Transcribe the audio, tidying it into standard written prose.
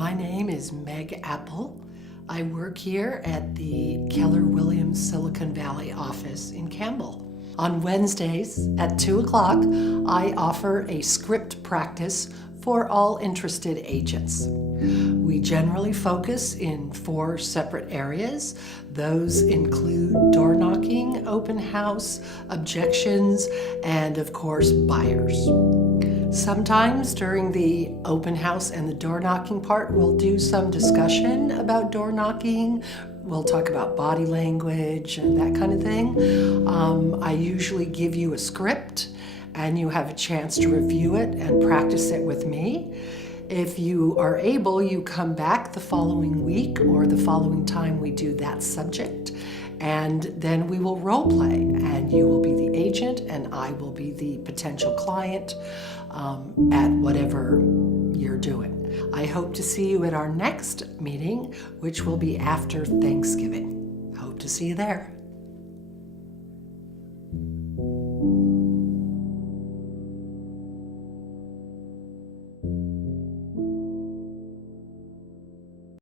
My name is Meg Apple. I work here at the Keller Williams Silicon Valley office in Campbell. On Wednesdays at 2 o'clock, I offer a script practice for all interested agents. We generally focus in 4 separate areas. Those include door knocking, open house, objections, and of course, buyers. Sometimes during the open house and the door knocking part, we'll do some discussion about door knocking. We'll talk about body language and that kind of thing. I usually give you a script and you have a chance to review it and practice it with me. If you are able, you come back the following week or the following time we do that subject, and then we will role play, and you will be the agent and I will be the potential client at whatever you're doing. I hope to see you at our next meeting, which will be after Thanksgiving. Hope to see you there.